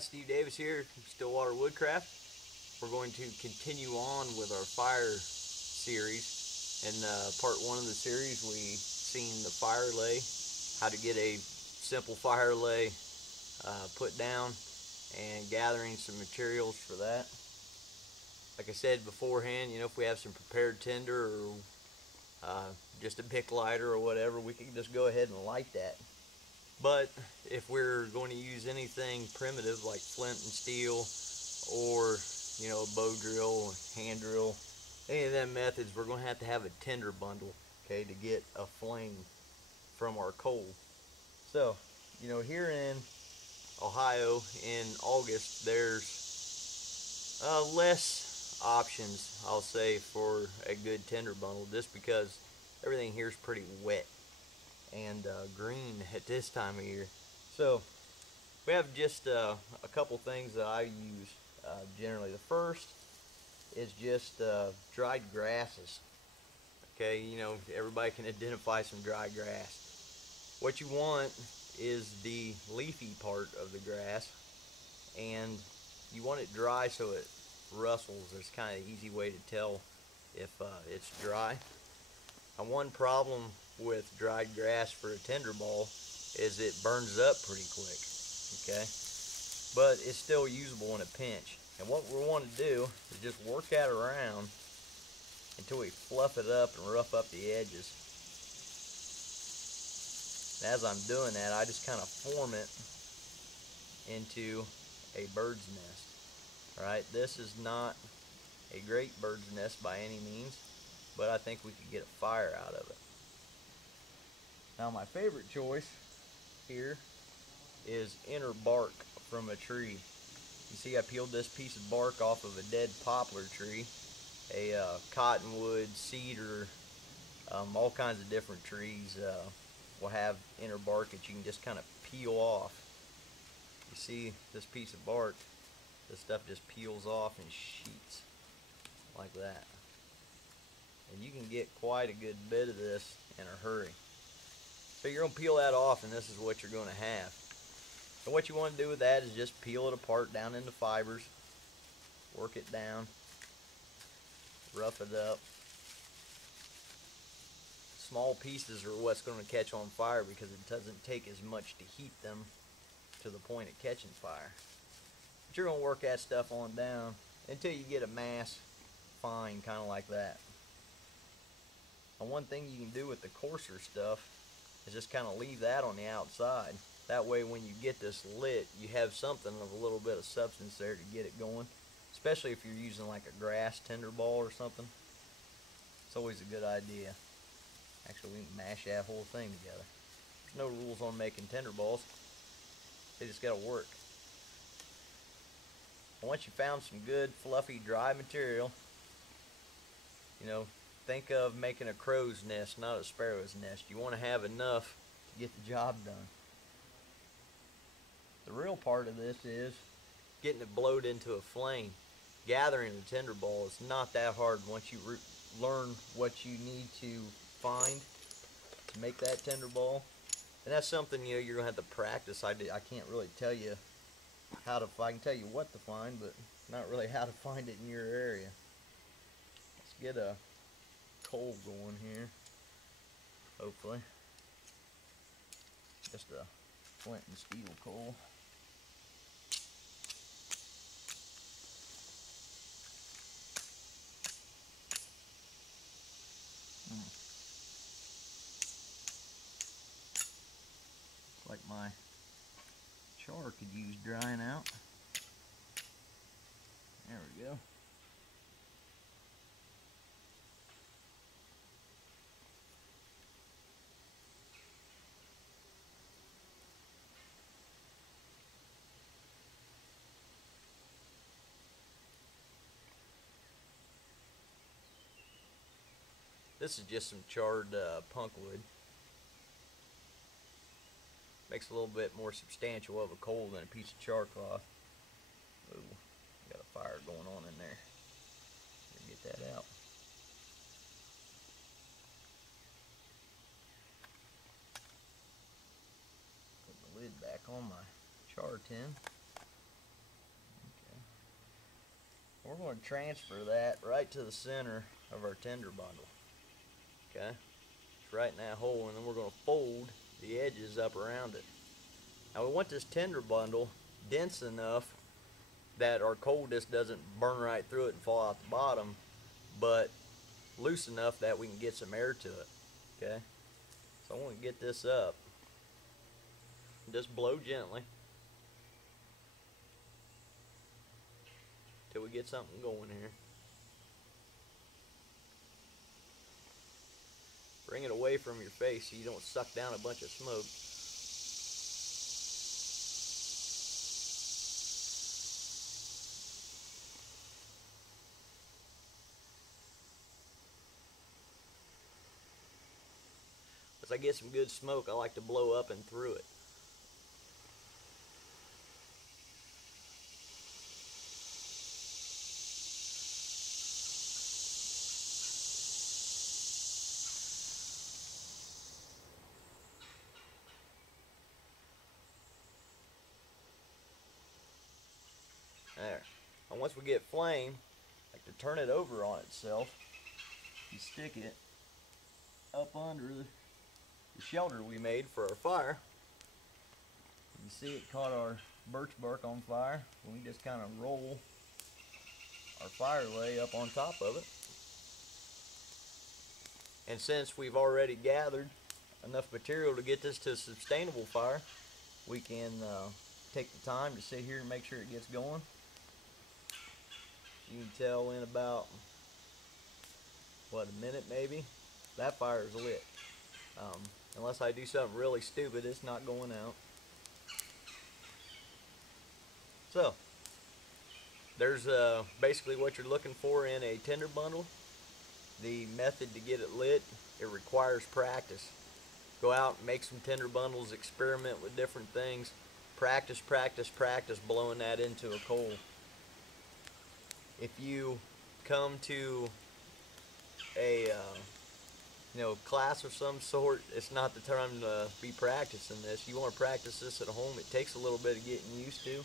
guys, Steve Davis here from Stillwater Woodcraft. We're going to continue on with our fire series. In part one of the series, we seen the fire lay, how to get a simple fire lay put down, and gathering some materials for that. Like I said beforehand, if we have some prepared tinder or just a bic lighter or whatever, we can just go ahead and light that. But if we're going to use anything primitive like flint and steel, or a bow drill, hand drill, any of them methods, we're going to have a tinder bundle, okay, to get a flame from our coal. So, here in Ohio in August, there's less options, I'll say, for a good tinder bundle, just because everything here is pretty wet and green at this time of year. So we have just a couple things that I use generally. The first is just dried grasses. Okay, everybody can identify some dry grass. What you want is the leafy part of the grass, and you want it dry so it rustles. There's kind of an easy way to tell if it's dry. One problem with dried grass for a tinder ball is it burns up pretty quick, okay? But it's still usable in a pinch. And what we want to do is just work that around until we fluff it up and rough up the edges. And as I'm doing that, I just kind of form it into a bird's nest. Alright, this is not a great bird's nest by any means, but I think we could get a fire out of it. Now, my favorite choice here is inner bark from a tree. You see, I peeled this piece of bark off of a dead poplar tree, a cottonwood, cedar, all kinds of different trees will have inner bark that you can just kind of peel off. You see this piece of bark, this stuff just peels off in sheets like that. And you can get quite a good bit of this in a hurry. So you're going to peel that off, and this is what you're going to have. So what you want to do with that is just peel it apart down into fibers, work it down, rough it up. Small pieces are what's going to catch on fire because it doesn't take as much to heat them to the point of catching fire. But you're going to work that stuff on down until you get a mass fine, kind of like that. And one thing you can do with the coarser stuff is just kind of leave that on the outside. That way when you get this lit, you have something of a little bit of substance there to get it going, especially if you're using like a grass tinder ball or something. It's always a good idea. Actually, we can mash that whole thing together. There's no rules on making tinder balls. They just got to work. And once you found some good fluffy dry material, think of making a crow's nest, not a sparrow's nest. You want to have enough to get the job done. The real part of this is getting it blowed into a flame. Gathering the tinder ball is not that hard once you learn what you need to find to make that tinder ball. And that's something you're going to have to practice. I can't really tell you how to find. I can tell you what to find, but not really how to find it in your area. Let's get a coal going here, hopefully. Just a flint and steel coal. Looks like my char could use drying out. There we go. This is just some charred punk wood. Makes a little bit more substantial of a coal than a piece of char cloth. Ooh, got a fire going on in there. Get that out. Put the lid back on my char tin. we're going to transfer that right to the center of our Tinder bundle. Okay, it's right in that hole, and then we're going to fold the edges up around it. Now we want this Tinder bundle dense enough that our coal disc doesn't burn right through it and fall out the bottom, but loose enough that we can get some air to it. Okay, so I want to get this up. Just blow gently till we get something going here. Bring it away from your face so you don't suck down a bunch of smoke. As I get some good smoke, I like to blow up and through it. There. And once we get flame, I like to turn it over on itself. You stick it up under the shelter we made for our fire. You see it caught our birch bark on fire. We just kind of roll our fire lay up on top of it. And since we've already gathered enough material to get this to a sustainable fire, we can take the time to sit here and make sure it gets going. You can tell in about, what, a minute maybe, that fire is lit. Unless I do something really stupid, it's not going out. So, there's basically what you're looking for in a Tinder bundle. The method to get it lit, it requires practice. Go out, make some Tinder bundles, experiment with different things. Practice, practice, practice blowing that into a coal. If you come to a class of some sort, it's not the time to be practicing this. You want to practice this at home. It takes a little bit of getting used to.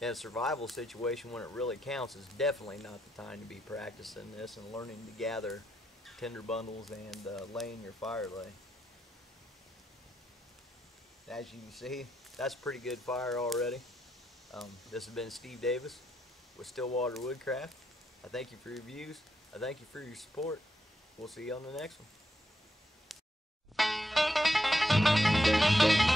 In a survival situation, when it really counts, is definitely not the time to be practicing this and learning to gather Tinder bundles and laying your fire lay. As you can see, that's pretty good fire already. This has been Steve Davis with Stillwater Woodcraft. I thank you for your views. I thank you for your support. We'll see you on the next one.